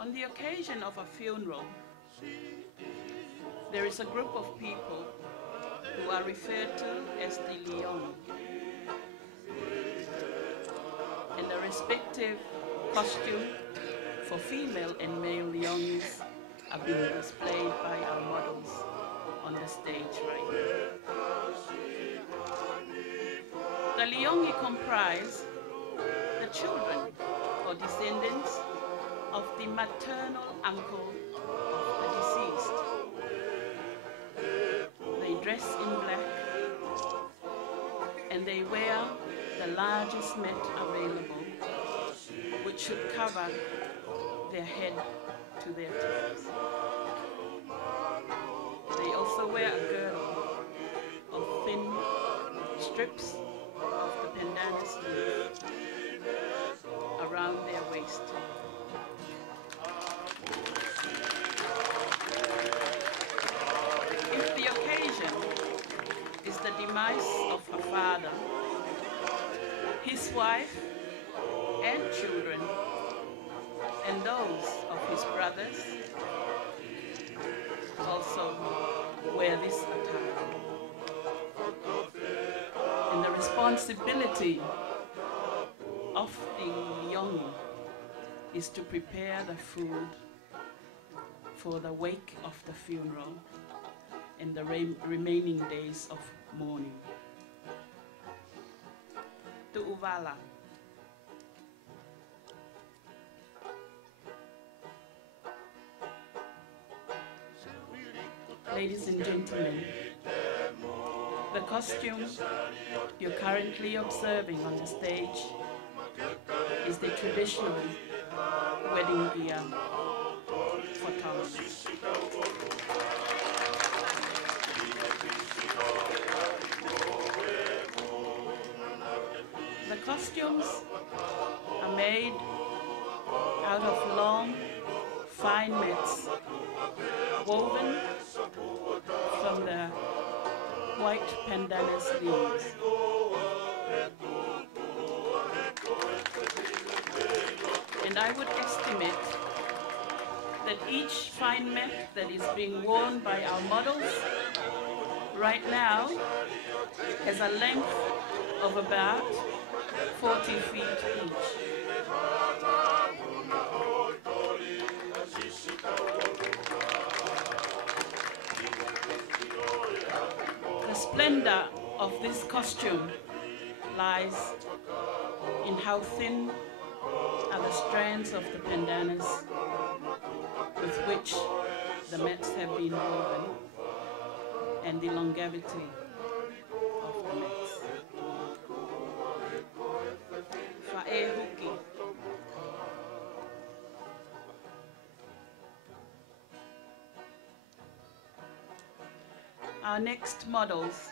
On the occasion of a funeral, there is a group of people who are referred to as the Leong, and the respective costume for female and male Leongis are being displayed by our models on the stage right now. The Leongi comprise the children or descendants of the maternal uncle of the deceased. They dress in black and they wear the largest mat available, which should cover their head to their toes. They also wear a girdle of thin strips of the pandana sleeve around their waist. If the occasion is the demise of a father, his wife and children, and those of his brothers also wear this attire. And the responsibility of the young is to prepare the food for the wake of the funeral and the remaining days of mourning. To Uvala. Ladies and gentlemen, the costume you're currently observing on the stage is the traditional wedding gear for Tonga. The costumes are made out of long, fine mats woven from the white pandana sleeves. And I would estimate that each fine mat that is being worn by our models right now has a length of about 40 feet each. The splendor of this costume lies in how thin are the strands of the pandanus with which the mats have been woven, and the longevity of the mats. Fa'ehuki. Our next models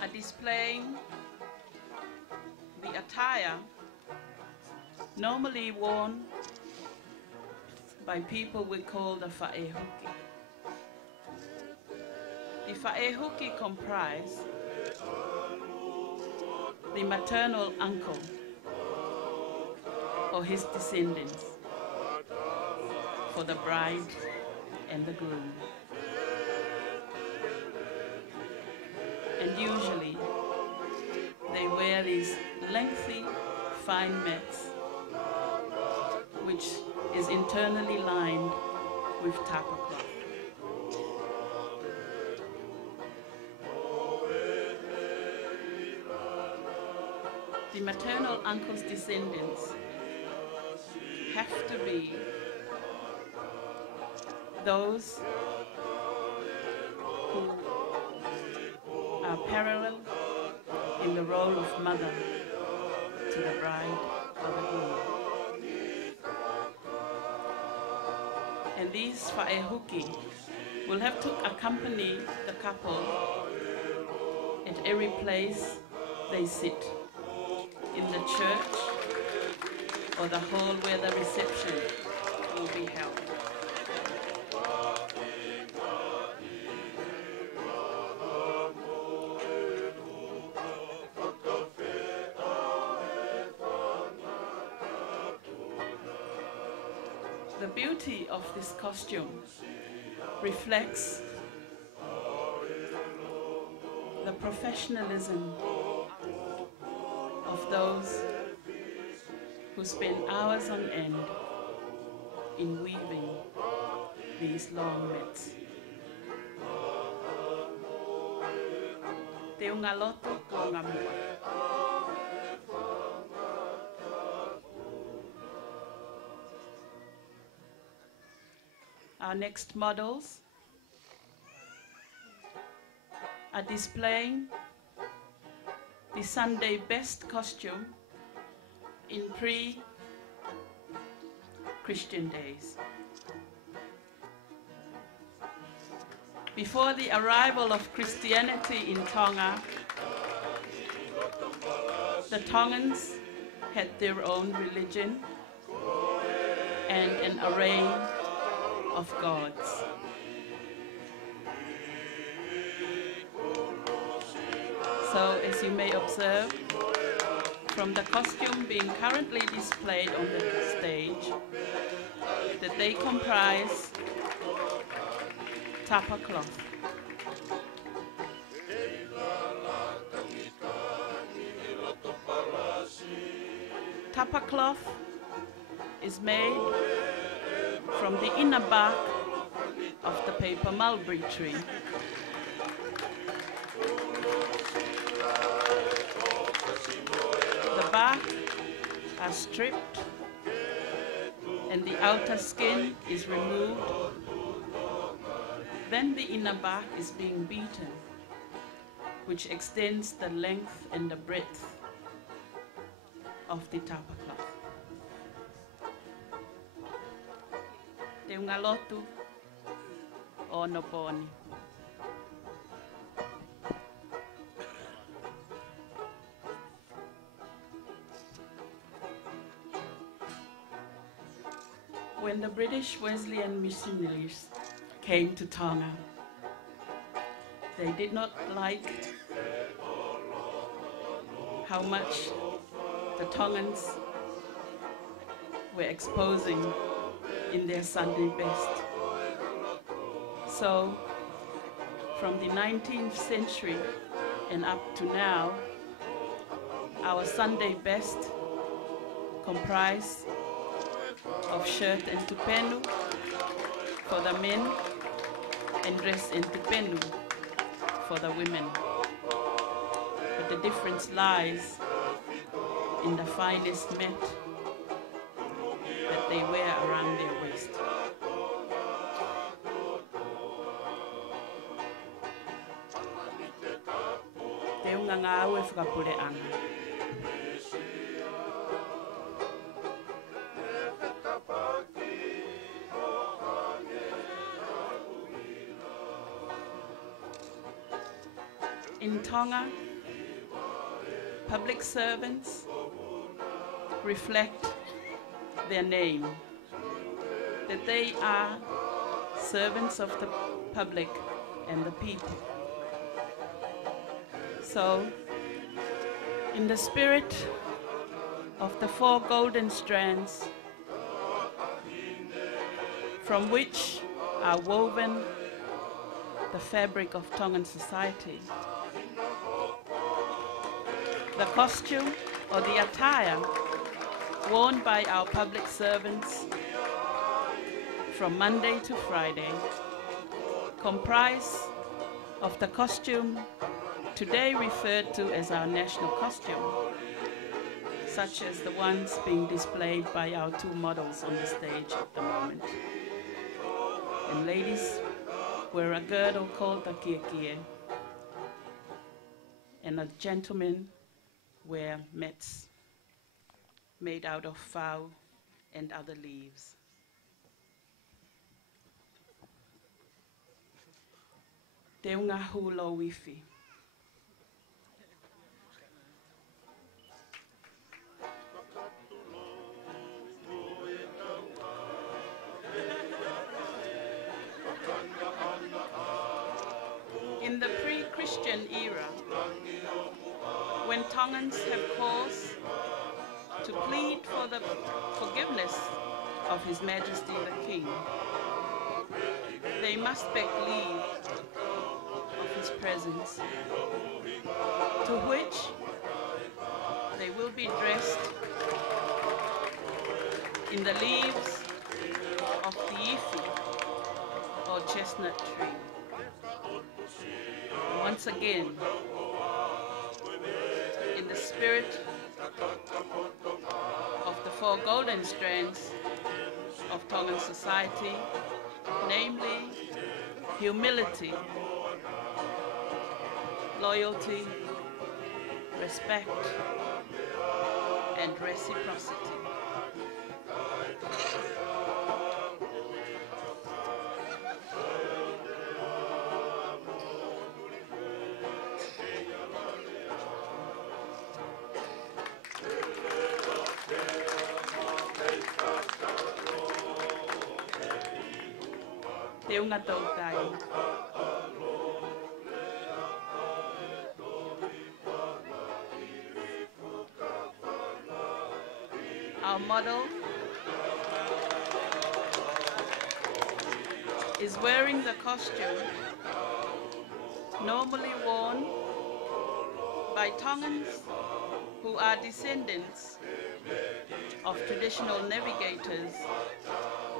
are displaying the attire normally worn by people we call the fa'ehuki. The fa'ehuki comprise the maternal uncle or his descendants for the bride and the groom. And usually they wear these lengthy, fine mats, which is internally lined with Tapa cloth. The maternal uncle's descendants have to be those who are parallel in the role of mother to the bride or the groom. And these fa'ehuki will have to accompany the couple at every place they sit, in the church or the hall where the reception will be held. The beauty of this costume reflects the professionalism of those who spend hours on end in weaving these long mats. Te unga loto o ngā mua. Our next models are displaying the Sunday best costume in pre-Christian days. Before the arrival of Christianity in Tonga, the Tongans had their own religion and an array of gods. So, as you may observe, from the costume being currently displayed on the stage, that they comprise Tapa cloth. Tapa cloth is made from the inner bark of the paper mulberry tree. The bark are stripped and the outer skin is removed. Then the inner bark is being beaten, which extends the length and the breadth of the tapa cloth. Te unga lotu o noponi. When the British Wesleyan missionaries came to Tonga, they did not like how much the Tongans were exposing in their Sunday best. So, from the 19th century and up to now, our Sunday best comprise of shirt and tupenu for the men and dress and tupenu for the women. But the difference lies in the finest mat that they wear around their waist. Te unga ngā au e whakapure anga. In Tonga, public servants reflect their name, that they are servants of the public and the people. So, in the spirit of the 4 golden strands from which are woven the fabric of Tongan society, the costume or the attire worn by our public servants from Monday to Friday comprise of the costume today referred to as our national costume, such as the ones being displayed by our 2 models on the stage at the moment. And ladies wear a girdle called the kiekie, and a gentleman wear mats made out of fau and other leaves. Te unga hulo wifi. In the pre-Christian era, when Tongans have cause to plead for the forgiveness of His Majesty the King. They must beg leave of His presence, to which they will be dressed in the leaves of the ifi, or chestnut tree. Once again, in the spirit of the 4 golden strands of Tongan society, namely humility, loyalty, respect, and reciprocity. Te unga tau tai. Our model is wearing the costume normally worn by Tongans who are descendants of traditional navigators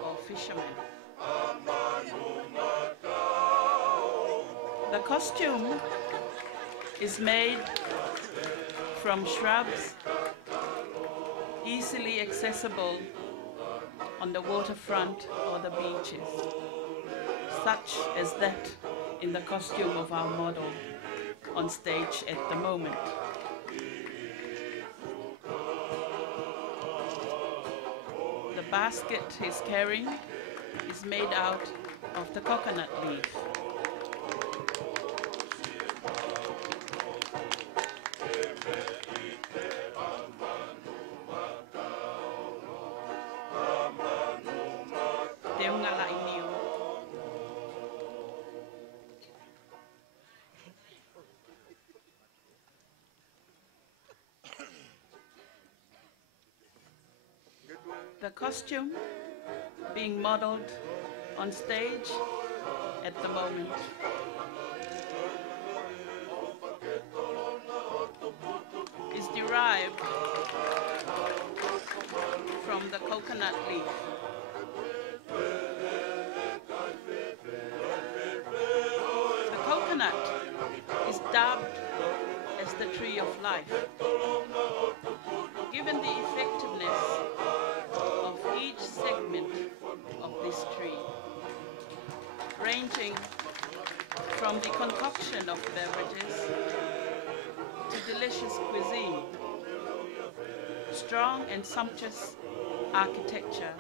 or fishermen. The costume is made from shrubs easily accessible on the waterfront or the beaches, such as that in the costume of our model on stage at the moment. The basket he's carrying is made out of the coconut leaf. The costume being modeled on stage at the moment is derived from the coconut leaf. The coconut is dubbed as the tree of life, given the effectiveness of each segment of this tree, ranging from the concoction of beverages to delicious cuisine, strong and sumptuous architecture,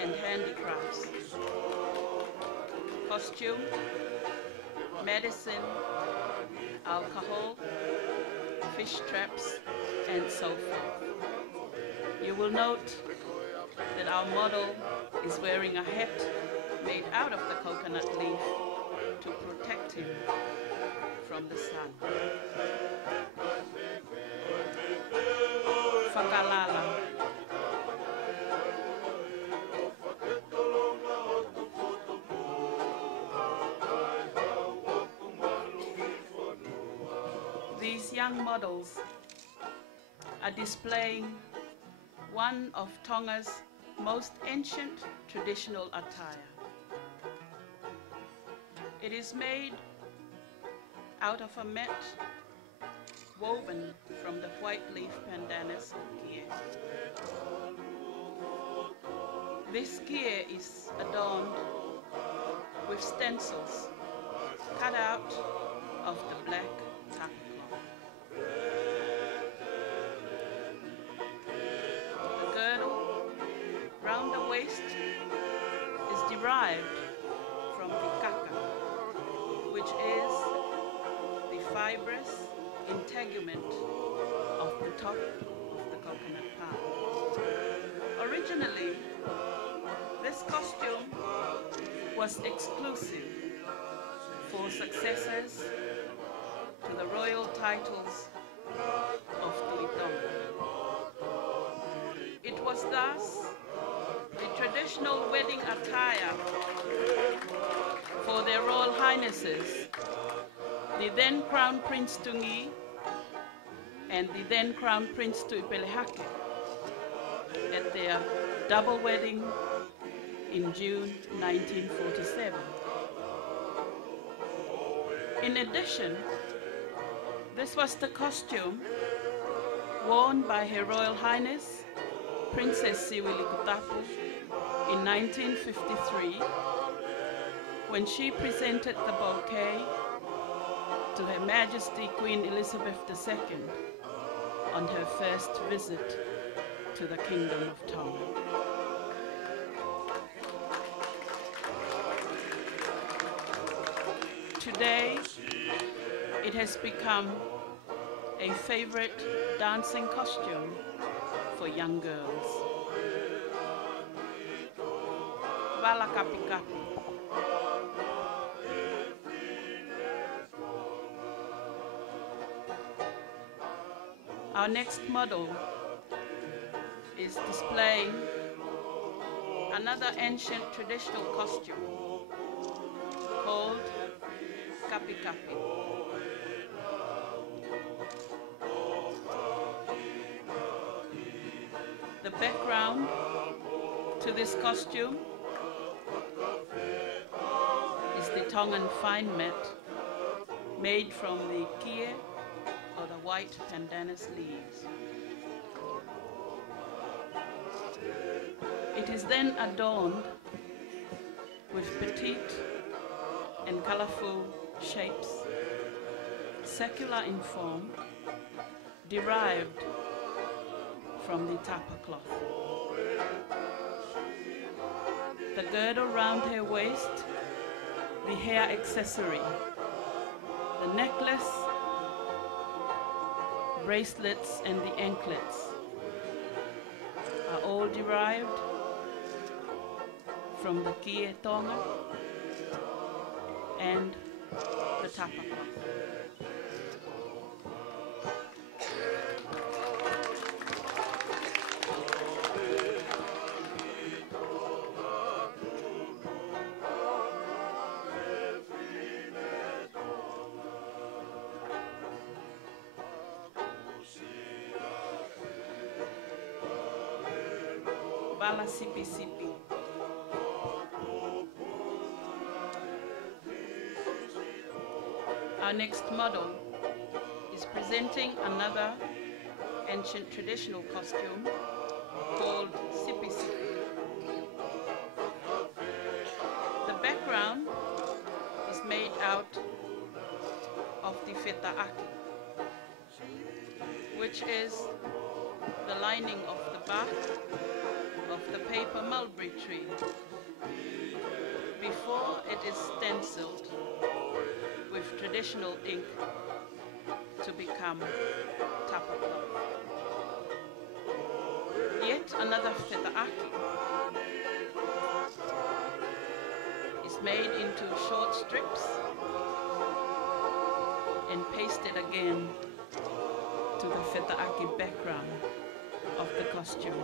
and handicrafts, costume, medicine, alcohol, fish traps, and so forth. You will note that our model is wearing a hat made out of the coconut leaf to protect him from the sun. Whakalala. These young models are displaying one of Tonga's most ancient traditional attire. It is made out of a mat woven from the white leaf pandanus gear. This gear is adorned with stencils cut out of the black Tapa. The girdle round the waist is derived from the kaka, which is the fibrous integument of the top of the coconut palm. Originally, this costume was exclusive for successors to the royal titles of Youth-Tonga. It was thus traditional wedding attire for their Royal Highnesses, the then Crown Prince Tungi and the then Crown Prince Tuipelehake at their double wedding in June 1947. In addition, this was the costume worn by Her Royal Highness Princess Siwilikutapu in 1953 when she presented the bouquet to Her Majesty Queen Elizabeth II on her first visit to the Kingdom of Tonga. Today, it has become a favorite dancing costume for young girls. Bala kapi kapi. Our next model is displaying another ancient traditional costume called kapi kapi. The background to this costume is the Tongan fine mat made from the kie or the white pandanus leaves. It is then adorned with petite and colorful shapes, circular in form, derived from the Tapa cloth. The girdle round her waist, the hair accessory, the necklace, bracelets and the anklets are all derived from the Youth-Tonga and the Tapa cloth. Bala sipi sipi. Our next model is presenting another ancient traditional costume called sipi sipi. The background is made out of the fetaaki, which is the lining of the bark of the paper mulberry tree before it is stenciled with traditional ink to become Tapa cloth. Yet another fetaaki is made into short strips and pasted again to the fetaaki background of the costume.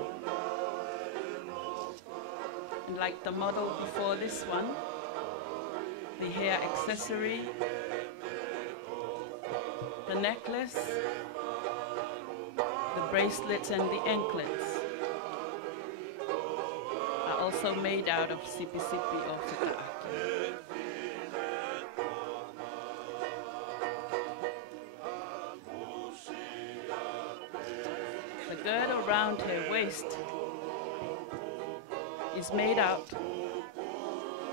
And like the model before this one, the hair accessory, the necklace, the bracelets and the anklets are also made out of sipi sipi or fetaaki. The girdle around her waist is made out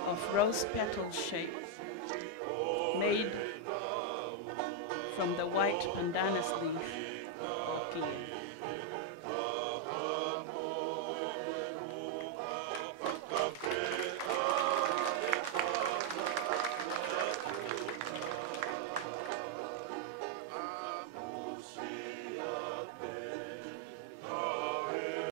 of rose petal shape made from the white pandanus leaf or kie.